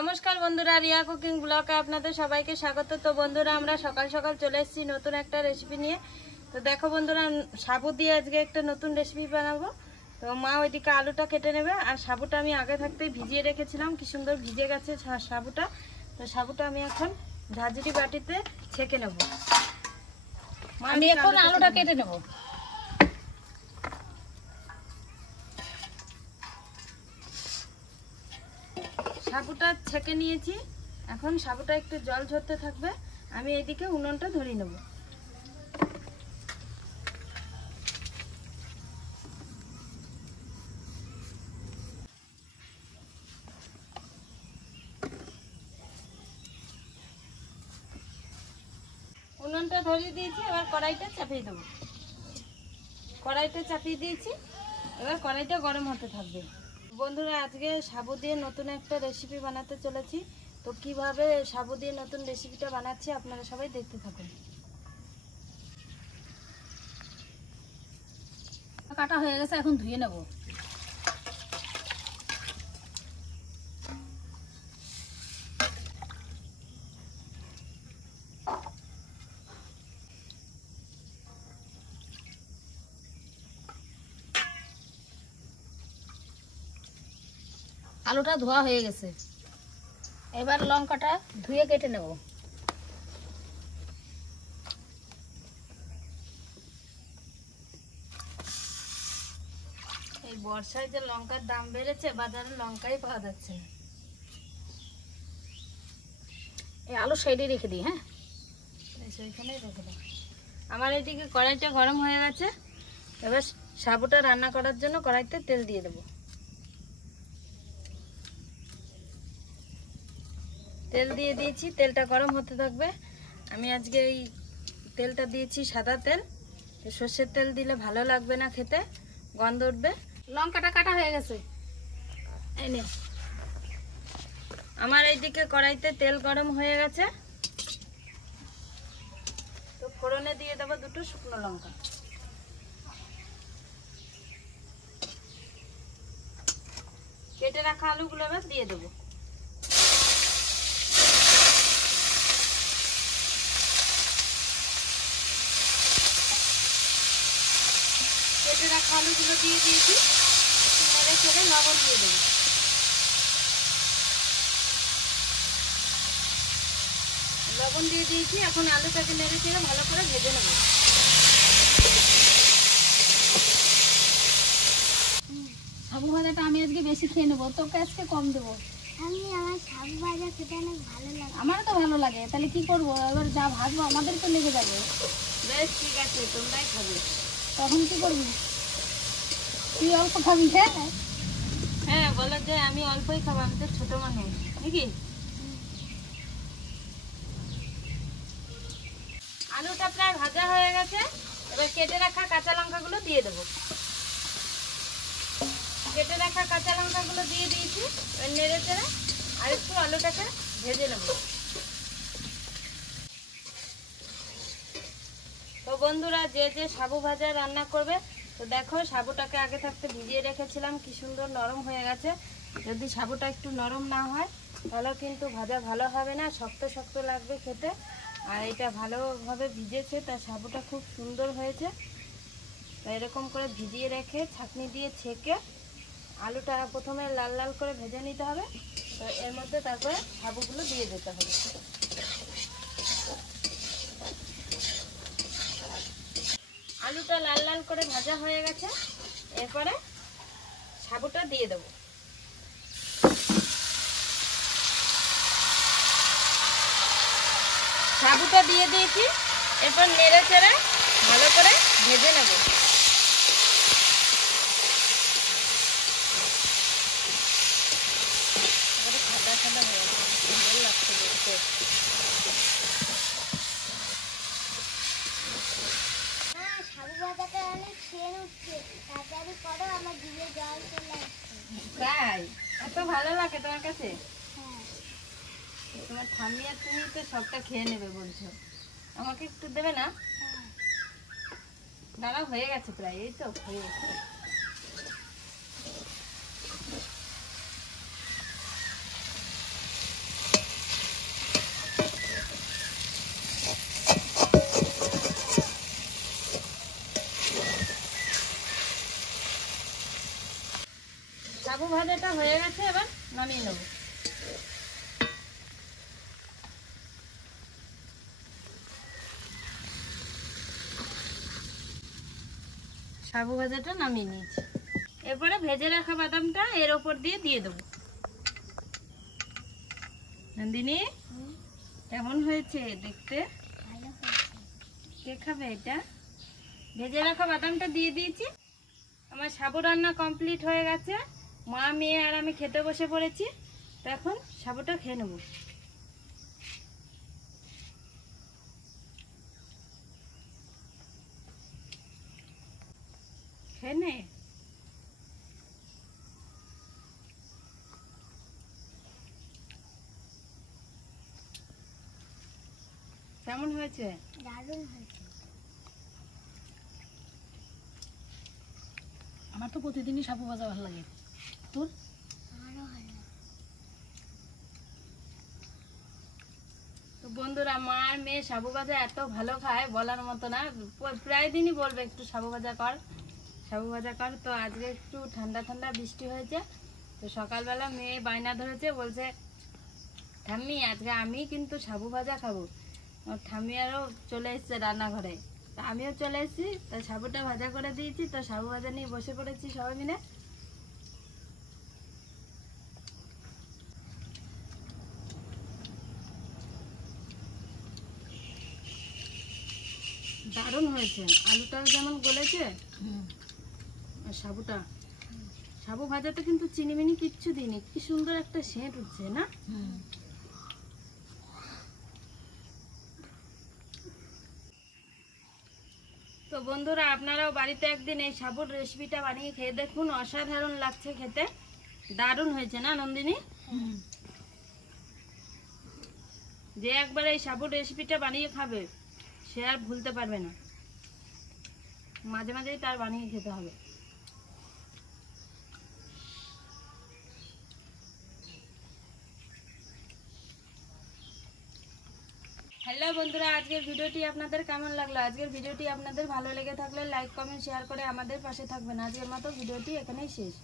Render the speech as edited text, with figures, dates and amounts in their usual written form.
নমস্কার বন্ধুরা, রিয়া কুকিং ব্লগে আপনাদের সবাইকে স্বাগত। তো বন্ধুরা, আমরা সকাল সকাল চলে এসেছি নতুন একটা রেসিপি নিয়ে। তো দেখো বন্ধুরা, সাবু দিয়ে আজকে একটা নতুন রেসিপি বানাবো। তো মা ওইদিকে আলুটা কেটে নেবে, আর সাবুটা আমি আগে থাকতেই ভিজিয়ে রেখেছিলাম, কি সুন্দর ভিজে গেছে সাবুটা। তো সাবুটা আমি এখন ঝাঁঝরি বাটিতে ছেঁকে নেব। আমি এখন আলুটা কেটে নেব। সাবুটা ছেঁকে নিয়েছি, এখন সাবুটা একটু জল ঝরতে থাকবে, আমি এইদিকে উনুনটা ধরিয়ে নেব। উনুনটা ধরিয়ে দিয়েছি, এবার কড়াইটা চাপিয়ে দেবো। কড়াইটা চাপিয়ে দিয়েছি, এবার কড়াইটা গরম হতে থাকবে। বন্ধুরা, আজকে সাবু দিয়ে নতুন একটা রেসিপি বানাতে চলেছি। তো কিভাবে সাবু দিয়ে নতুন রেসিপিটা বানাচ্ছি আপনারা সবাই দেখতে থাকুন। কাটা হয়ে গেছে, এখন ধুয়ে নেব। আলুটা ধোয়া হয়ে গেছে, এবার লঙ্কাটা ধুয়ে কেটে নেব। এই বর্ষায় যে লঙ্কার দাম বেড়েছে, বাজারে লঙ্কাই পাওয়া যাচ্ছে না। এই আলু সাইডে রেখে দিই। হ্যাঁ, সেইখানেই রেখে দাও। আমার এইদিকে কড়াইটা গরম হয়ে গেছে, এবার সাবুটা রান্না করার জন্য কড়াইতে তেল দিয়ে দেবো। তেল দিয়ে দিয়েছি, তেলটা গরম হতে থাকবে। আমি আজকে এই তেলটা দিয়েছি সাদা তেল। তো সর্ষের তেল দিলে ভালো লাগবে না খেতে, গন্ধ উঠবে। লঙ্কাটা কাটা হয়ে গেছে, এই নে। আমার এইদিকে কড়াইতে তেল গরম হয়ে গেছে, তো ফোড়নে দিয়ে দেবো দুটো শুকনো লঙ্কা। কেটে রাখা আলুগুলো এবার দিয়ে দেবো। কেটে রাখা আলুগুলো দিয়ে দিয়েছি, নেড়ে চেড়ে লবণ দিয়ে দেবো। লবণ দিয়ে দিয়েছি, এখন আলুটাকে নেড়ে চেড়ে ভালো করে ভেজে নেব। সাবু ভাজাটা আমি আজকে বেশি খেয়ে নেবো, তোকে আজকে কম দেবো। আমার সাবু ভাজা খেতে অনেক ভালো লাগে। আমারও তো ভালো লাগে, তাহলে কি করবো? এবার যা ভাজবো আমাদের তো লেগে যাবে। বেশ, ঠিক আছে, তোমরাই খাবে। তখন কি করবি? তুই অল্প খাবি? হ্যাঁ হ্যাঁ, বলো যে আমি অল্পই খাবো, আমি তো ছোট মানুষ নাকি। আলুটা প্রায় ভাজা হয়ে গেছে, এবার কেটে রাখা কাঁচা লঙ্কাগুলো দিয়ে দেবো। কেটে রাখা কাঁচা লঙ্কাগুলো দিয়ে দিয়েছি, এবার নেড়ে চেড়ে আর একটু আলুটাকে ভেজে নেব। তো বন্ধুরা, যে যে সাবু ভাজা রান্না করবে, তো দেখো সাবুটাকে আগে থাকতে ভিজিয়ে রেখেছিলাম, কি সুন্দর নরম হয়ে গেছে। যদি সাবুটা একটু নরম না হয় তাহলে কিন্তু ভাজা ভালো হবে না, শক্ত শক্ত লাগবে খেতে। আর এটা ভালোভাবে ভিজেছে, তার সাবুটা খুব সুন্দর হয়েছে। তো এরকম করে ভিজিয়ে রেখে ছাঁকনি দিয়ে ছেঁকে আলুটা প্রথমে লাল লাল করে ভেজে নিতে হবে। তো এর মধ্যে তারপরে সাবুগুলো দিয়ে দিতে হবে। আলুটা লাল লাল করে ভাজা হয়ে গেছে, এরপরে সাবুটা দিয়ে দেবো। সাবুটা দিয়ে দিয়েছি, এরপর নেড়ে চেড়ে ভালো করে ভেজে নেব। সাদা সাদা হয়ে গেছে, সুন্দর লাগছে দেখতে। সাবু ভাজাটা অনেক খেয়ে উঠছে, তাড়াতাড়ি করো, আমার জিভে জল চলে আসছে। তাই এত ভালো লাগে তোমার কাছে? হ্যাঁ, তোমার ঠাম্মি আর তুমি তো সবটা খেয়ে নেবে বলছো, আমাকে একটু দেবে না? হ্যাঁ। দাঁড়াও, হয়ে গেছে প্রায়, এই তো হয়ে গেছে। ভাজাটা হয়ে গেছে, এবার নামিয়ে নেব। সাবু ভাজাটা নামিয়ে নিয়েছি। এরপরে ভেজে রাখা বাদামটা এর ওপর দিয়ে দেবো। নন্দিনী, কেমন হয়েছে দেখতে? ভালো হয়েছে। কে খাবে এটা? ভেজে রাখা বাদামটা দিয়ে দিয়েছি। আমার সাবু রান্না কমপ্লিট হয়ে গেছে। মা, মেয়ে আর আমি খেতে বসে পড়েছি। তো এখন সাবুটা খেয়ে নেব। খেয়ে নে। কেমন হয়েছে? দারুণ হয়েছে। আমার তো প্রতিদিনই সাবু ভাজা ভালো লাগে। তোর? আমারও ভালো। তো বন্ধুরা, মা আর মেয়ে সাবু ভাজা এত ভালো খায় বলার মতো না। প্রায় দিনই বলবে একটু সাবু ভাজা কর, সাবু ভাজা কর। তো আজকে একটু ঠান্ডা ঠান্ডা বৃষ্টি হয়েছে, তো সকালবেলা মেয়ে বায়না ধরেছে, বলছে ঠাম্মি আজকে আমি কিন্তু সাবু ভাজা খাবো। আমার ঠাম্মি আরও চলে এসছে রান্নাঘরে, তা আমিও চলে এসেছি। তা সাবুটা ভাজা করে দিয়েছি, তো সাবু ভাজা নিয়ে বসে পড়েছি সবাই মিলে। দারুণ হয়েছে, আলুটাও যেমন গলেছে আর সাবুটা। সাবু ভাজাতে কিন্তু চিনিমিনি কিচ্ছু দিইনি, কি সুন্দর একটা সেন্ট উঠছে না? তো বন্ধুরা, আপনারাও বাড়িতে একদিন এই সাবুর রেসিপিটা বানিয়ে খেয়ে দেখুন, অসাধারণ লাগছে খেতে। দারুণ হয়েছে না নন্দিনী? যে একবার এই সাবুর রেসিপিটা বানিয়ে খাবে সে আর ভুলতে পারবে না। মাঝে মাঝেই তার বানিয়ে খেতে হবে। হ্যালো বন্ধুরা, আজকের ভিডিওটি আপনাদের কেমন লাগলো? আজকের ভিডিওটি আপনাদের ভালো লেগে থাকলে লাইক, কমেন্ট, শেয়ার করে আমাদের পাশে থাকবেন। আজকের মতো ভিডিওটি এখানেই শেষ।